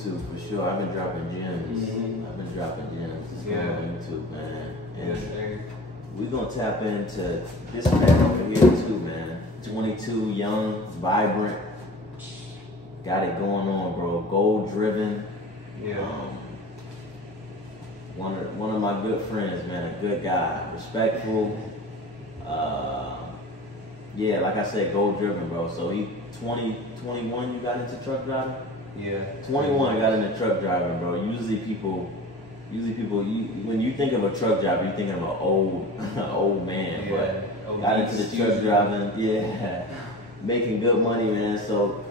YouTube for sure. I've been dropping gems. I've been dropping gems on YouTube, man. And we're gonna tap into this man over here too, man. 22, young, vibrant, got it going on, bro. Goal driven. One of my good friends, man. A good guy, respectful. Yeah, like I said, goal driven, bro. So he 21, you got into truck driving? Yeah. 21, got into truck driving, bro. Usually people, when you think of a truck driver, you're thinking of an old man. Yeah. But got into the truck driving, yeah, making good money, man. So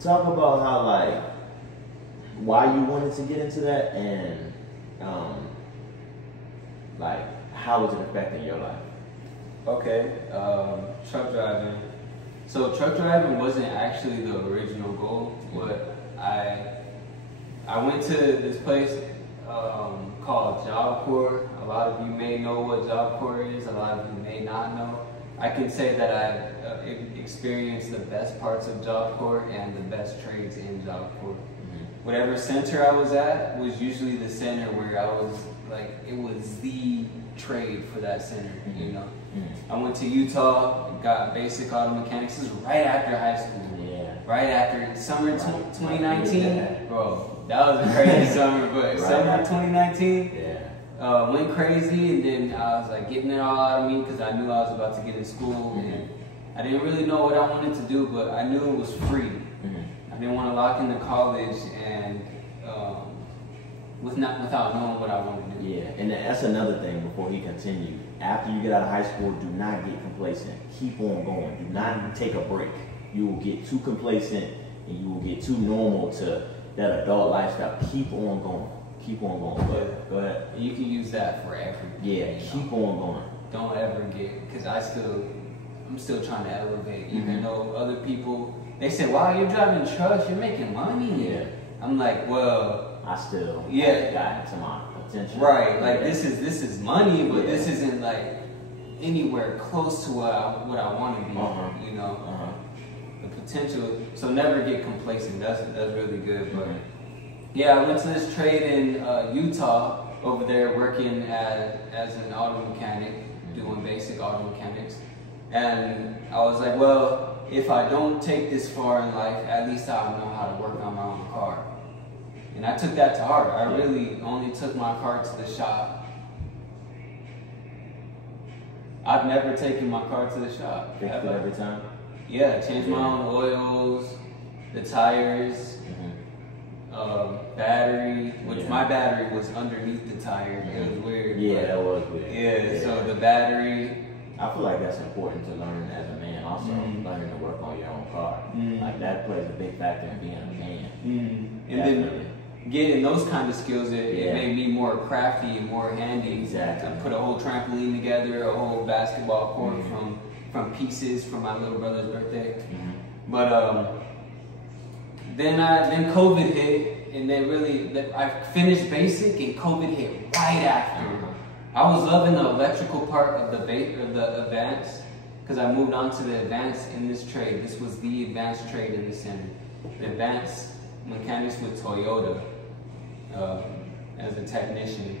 talk about how, like, why you wanted to get into that, and like, how was it affecting your life? Okay, truck driving. So truck driving wasn't actually the original goal, but I went to this place called Job Corps. A lot of you may know what Job Corps is, a lot of you may not know. I can say that I experienced the best parts of Job Corps and the best trades in Job Corps. Whatever center I was at was usually the center where I was, like, it was the trade for that center, you know. I went to Utah, got basic auto mechanics. This was right after high school. Yeah. Right after summer 2019. Bro, that was a crazy summer, but summer 2019, went crazy, and then I was like getting it all out of me because I knew I was about to get in school, and I didn't really know what I wanted to do, but I knew it was free. I didn't want to lock into college and without knowing what I wanted to do. Yeah, and that's another thing before he continued. After you get out of high school, do not get complacent. Keep on going. Do not take a break. You will get too complacent and you will get too normal to that adult lifestyle. Keep on going. Keep on going. But go ahead. You can use that for everything. Yeah, keep on going. Don't ever get, because I'm still trying to elevate. Even though other people, they say, wow, you're driving trucks, you're making money. Yeah. I'm like, well, I still haven't gotten to my potential. Right, like this is money, but this isn't like anywhere close to what I want to be. You know, the potential. So never get complacent. That's really good. But yeah, I went to this trade in Utah over there, working as an auto mechanic, doing basic auto mechanics, and I was like, well, if I don't take this far in life, at least I'll know how to work on my own car. And I took that to heart. I really only took my car to the shop. I've never taken my car to the shop. Fixed it every time? Yeah, changed my own oils, the tires, battery, which my battery was underneath the tire. It was weird. Yeah, that was weird. Yeah, so the battery. I feel like that's important to learn as a man also, learning to work on your own car. Like, that plays a big factor in being a man. And then getting those kind of skills, it made me more crafty and more handy. Exactly. I put a whole trampoline together, a whole basketball court from pieces from my little brother's birthday. But then COVID hit, and I finished basic, and COVID hit right after. I was loving the electrical part of the advanced, because I moved on to the advanced in this trade. This was the advanced trade in the center. The advanced mechanics with Toyota as a technician.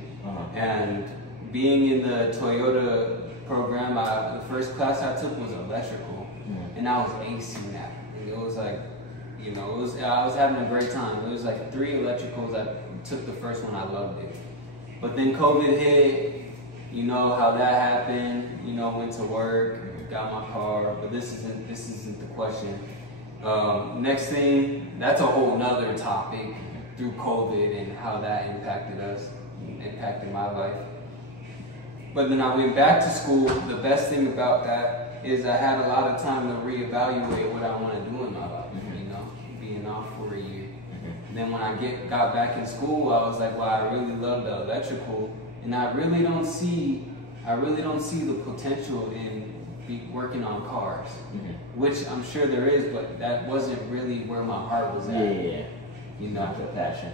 And being in the Toyota program, the first class I took was electrical, and I was acing that. And it was like, you know, I was having a great time. It was like 3 electricals. I took the first one, I loved it. But then COVID hit, you know how that happened, you know, went to work, got my car, but this isn't the question. Next thing, that's a whole nother topic through COVID and how that impacted my life. But then I went back to school. The best thing about that is I had a lot of time to reevaluate what I want to do in my life, you know, being off for a year. Then when I got back in school, I was like, well, I really love the electrical, and I really don't see the potential in working on cars, which I'm sure there is, but that wasn't really where my heart was at. Yeah, you know, not your passion.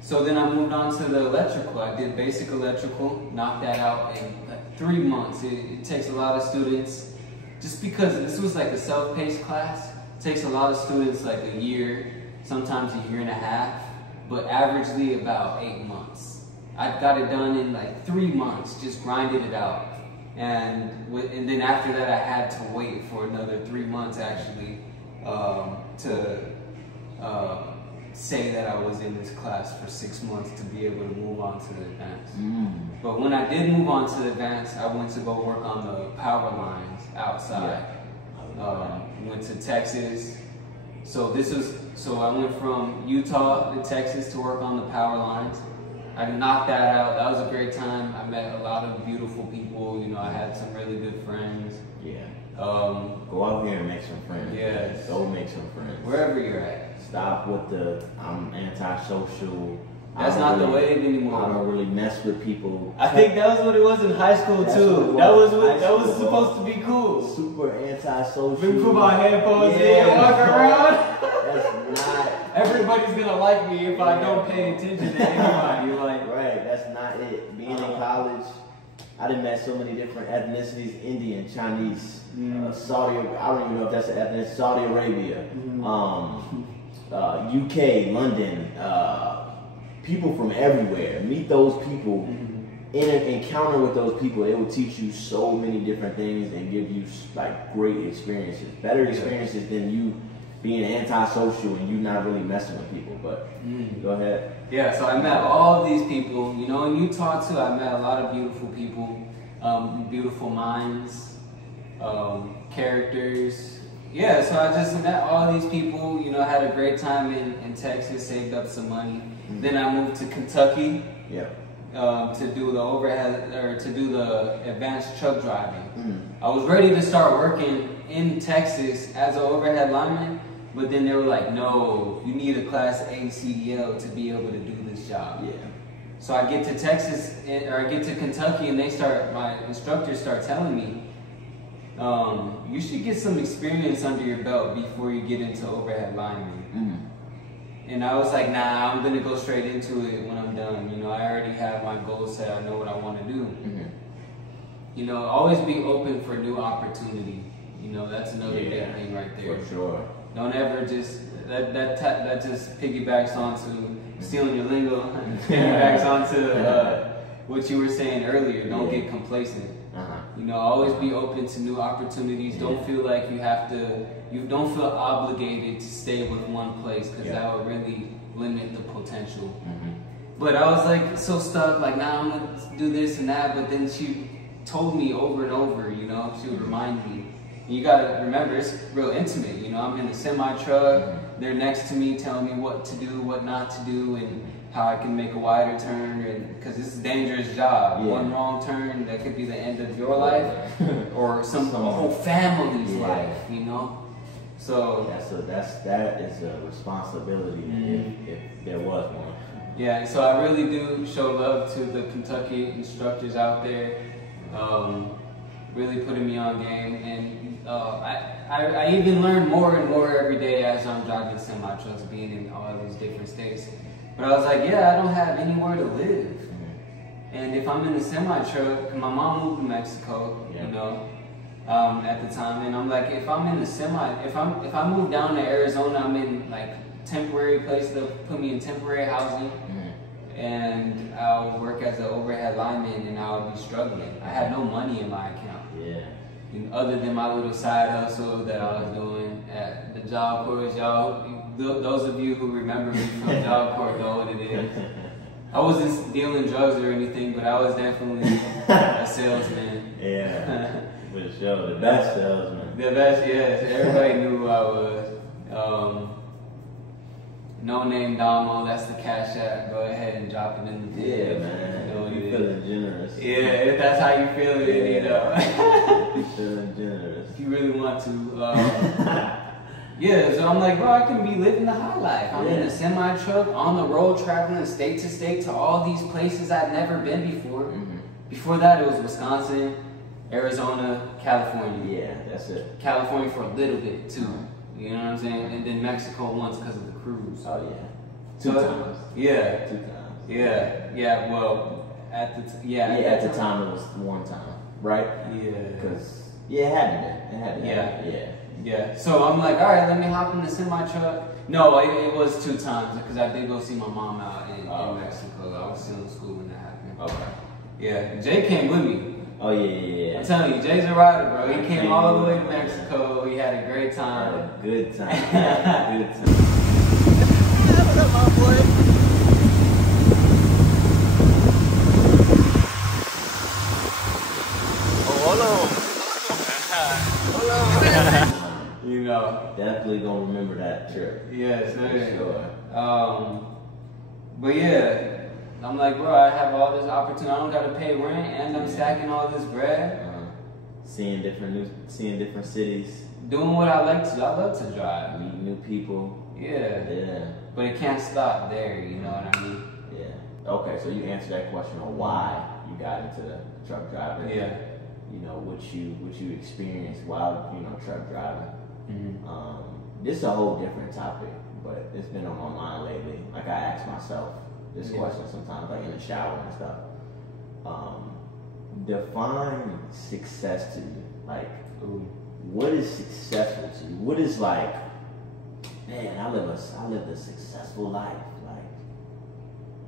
So then I moved on to the electrical. I did basic electrical, knocked that out in like 3 months. It takes a lot of students, just because this was like a self-paced class. It takes a lot of students like a year sometimes a year and a half, but averagely about 8 months. I got it done in like 3 months, just grinded it out. And then after that, I had to wait for another 3 months actually to say that I was in this class for 6 months to be able to move on to the advanced. But when I did move on to the advanced, I went to go work on the power lines outside. Went to Texas. So I went from Utah to Texas to work on the power lines. I knocked that out. That was a great time. I met a lot of beautiful people. You know, I had some really good friends. Yeah. Go out here and make some friends. Yeah. Go make some friends. Wherever you're at. Stop with the I'm antisocial. That's not the wave anymore. I don't really mess with people. I think that was what it was in high school too. That was supposed to be cool. Super antisocial. We put my headphones in, walk around. That's not. Everybody's gonna like me if I don't pay attention to anybody. Like, right, that's not it. Being in college, I done met so many different ethnicities: Indian, Chinese, Saudi. I don't even know if that's an ethnicity. Saudi Arabia, UK, London. People from everywhere. Meet those people. In an encounter with those people, it will teach you so many different things and give you like great experiences, better experiences than you being antisocial and you not really messing with people. But go ahead. Yeah, so I met all of these people. You know, in Utah too, I met a lot of beautiful people, beautiful minds, characters. Yeah, so I just met all these people. You know, had a great time in Texas, saved up some money. Then I moved to Kentucky. To do the overhead or to do the advanced truck driving. I was ready to start working in Texas as an overhead lineman, but then they were like, "No, you need a Class A CDL to be able to do this job." So I get to Texas or I get to Kentucky, and my instructors start telling me, "You should get some experience under your belt before you get into overhead lineman." And I was like, nah, I'm gonna go straight into it when I'm done. You know, I already have my goals set. I know what I want to do. You know, always be open for new opportunity. You know, that's another big thing right there. For sure. Don't ever just that just piggybacks onto stealing your lingo. Piggybacks onto what you were saying earlier. Don't get complacent. You know, always be open to new opportunities. Don't feel like you don't feel obligated to stay with one place, because that would really limit the potential. But I was like so stuck, like, nah, I'm gonna do this and that. But then she told me over and over, you know, she would remind me. And you gotta remember, it's real intimate. You know, I'm in a semi truck. They're next to me, telling me what to do, what not to do, and how I can make a wider turn, and because this is a dangerous job. One wrong turn, that could be the end of your life, or a whole family's life. You know, so that is a responsibility if there was one. Yeah, so I really do show love to the Kentucky instructors out there, really putting me on game, and I even learn more and more every day as I'm driving semi trucks, being in all these different states. But I was like, I don't have anywhere to live. And if I'm in a semi-truck, my mom moved to Mexico, you know, at the time. And I'm like, if I'm in a if I move down to Arizona, I'm in like temporary place. They'll put me in temporary housing. And I'll work as an overhead lineman, and I'll be struggling. I had no money in my account. Other than my little side hustle that I was doing at the job course. Those of you who remember me from Job Corps know what it is. I wasn't dealing drugs or anything, but I was definitely a salesman. For sure, the best salesman. The best, yes. Everybody knew who I was. No name Damo, that's the Cash App. Go ahead and drop it in the video. Man. You know what You feeling generous. if that's how you feel it, you know. You feeling generous. If you really want to. So I'm like, bro, I can be living the high life. I'm in a semi-truck, on the road, traveling state to state to all these places I've never been before. Before that, it was Wisconsin, Arizona, California. That's it. California for a little bit, too. You know what I'm saying? And then Mexico once because of the cruise. Two times. Well, at the time it was one time, right? Because it had to be. It had to be. Yeah. So I'm like, all right, let me hop in the semi truck. No, it was 2 times because I did go see my mom out in Mexico. I was still in school when that happened. Okay. Yeah. Jay came with me. Oh yeah. I'm telling you, Jay's a rider, bro. He came all the way to Mexico. He had a great time. Had a good time. Had a good time. What up, my boy? You know, definitely gonna remember that trip. Yes, for sure. But yeah, I'm like, bro, I have all this opportunity. I don't gotta pay rent, and I'm stacking all this bread. Seeing different cities. Doing what I like to. I love to drive. Meet new people. Yeah. Yeah. But it can't stop there. You know what I mean? Yeah. Okay, so you answered that question on why you got into the truck driving. Yeah. You know what you experienced while truck driving. This is a whole different topic, but it's been on my mind lately. Like I ask myself this question sometimes, like in the shower and stuff. Define success to you. Like, what is successful to you? What is like, man, I lived a successful life. Like,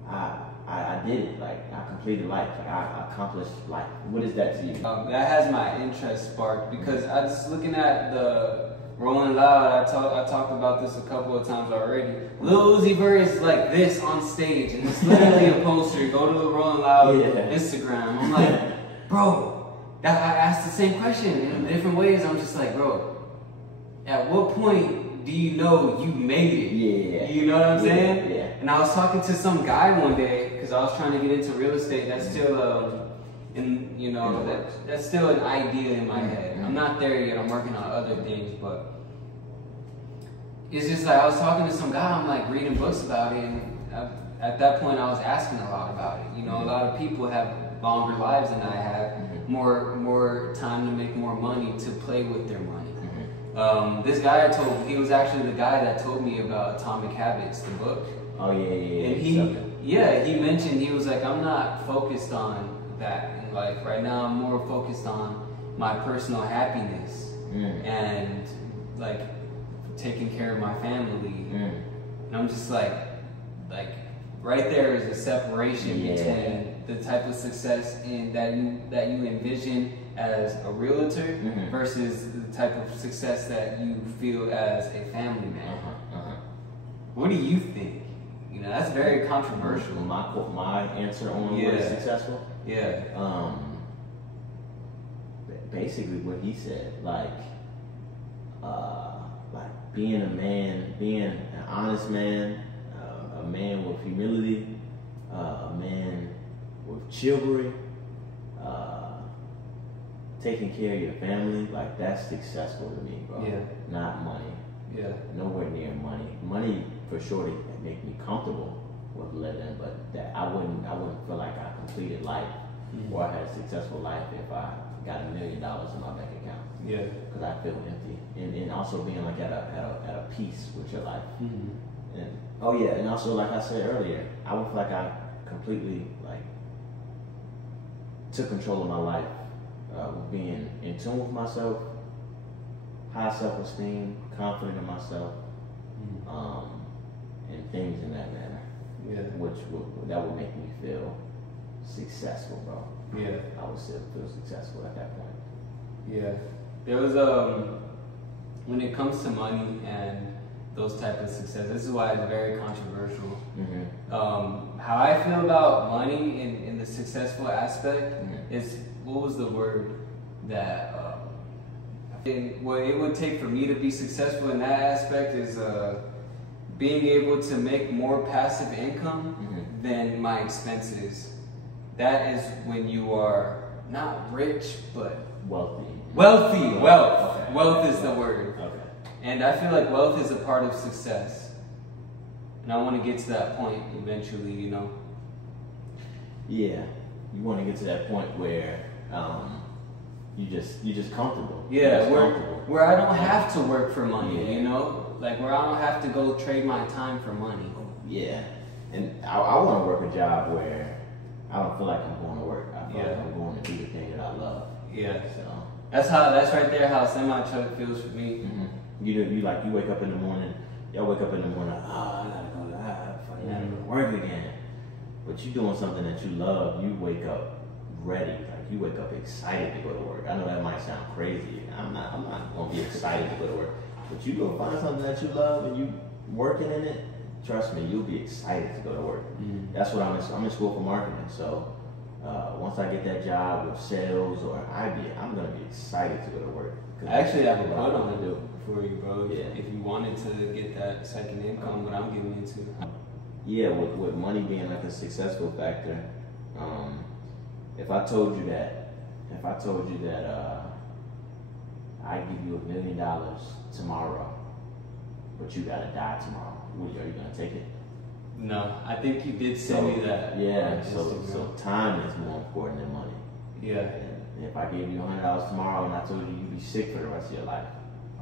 I did it. Like, I completed life. Like, I accomplished life. What is that to you? That has my interest sparked because I was looking at the Rolling Loud. I talked about this a couple of times already. Lil Uzi Vert is like this on stage, and it's literally a poster. Go to the Rolling Loud Instagram. I'm like, bro, I asked the same question in different ways. I'm just like, bro, at what point do you know you made it? Yeah. You know what I'm saying? Yeah. And I was talking to some guy one day because I was trying to get into real estate. That's still that's still an idea in my head. I'm not there yet. I'm working on other things, but it's just like I was talking to some guy. I'm like reading books about it, and at that point I was asking a lot about it. You know, a lot of people have longer lives than I have, more time to make more money, to play with their money. This guy he was actually the guy that told me about Atomic Habits, the book. Oh yeah. And he mentioned, he was like, I'm not focused on that in life right now. I'm more focused on my personal happiness and like taking care of my family. And I'm just like right there is a separation between the type of success that you envision as a realtor versus the type of success that you feel as a family man. What do you think? You know, that's very controversial. My answer on what is successful? Yeah. Basically what he said, like being a man, being an honest man, a man with humility, a man with chivalry, taking care of your family, like that's successful to me, bro. Yeah. Not money. Yeah. Nowhere near money. Money for sure make me comfortable with living, but that I wouldn't feel like I completed life or I had a successful life if I got $1 million in my bank account. Yeah. Because I feel empty, and also being like at a peace with your life. And and also like I said earlier, I would feel like I completely like took control of my life, with being in tune with myself, high self-esteem, confident in myself, and things in that manner. Yeah. That would make me feel successful, bro. Yeah. I would still feel successful at that point. Yeah. There was when it comes to money and those type of success, this is why it's very controversial. How I feel about money in the successful aspect is, what was the word that what it would take for me to be successful in that aspect is being able to make more passive income than my expenses. That is when you are not rich, but wealthy. Wealth. Okay. Wealth is the word. Okay. And I feel like wealth is a part of success. And I want to get to that point eventually, you know. Yeah. You want to get to that point where you're just comfortable. Yeah, where I don't have to work for money, you know? Like where I don't have to go trade my time for money. Yeah. And I want to work a job where I don't feel like I'm going to work. I feel like I'm going to do the thing that I love. Yeah. So That's right there how a semi-truck feels for me. Mm-hmm. You wake up in the morning. Y'all wake up in the morning. I gotta go to work again. But you doing something that you love. You wake up ready. Like you wake up excited to go to work. I know that might sound crazy. I'm not gonna be excited to go to work. But you go find something that you love and you working in it. Trust me, you'll be excited to go to work. Mm-hmm. That's what I'm in school for marketing. So once I get that job with sales or I'm gonna be excited to go to work. I actually have a quote on it for you, bro. Yeah. If you wanted to get that second income, what I'm getting into. Yeah, with money being like a successful factor. If I told you that I give you $1 million tomorrow, but you gotta die tomorrow, are you gonna take it? No, I think you did send me that. Yeah, so time is more important than money. Yeah. And if I gave you $100 tomorrow and I told you you'd be sick for the rest of your life,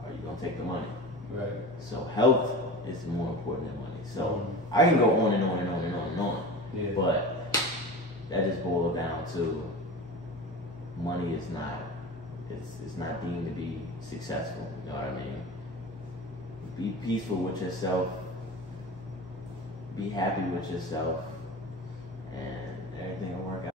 are you gonna take the money? Right. So health is more important than money. So I can go on and on and on and on and on. Yeah. But that just boils down to money is not deemed to be successful. You know what I mean? Be peaceful with yourself. Be happy with yourself, and everything will work out.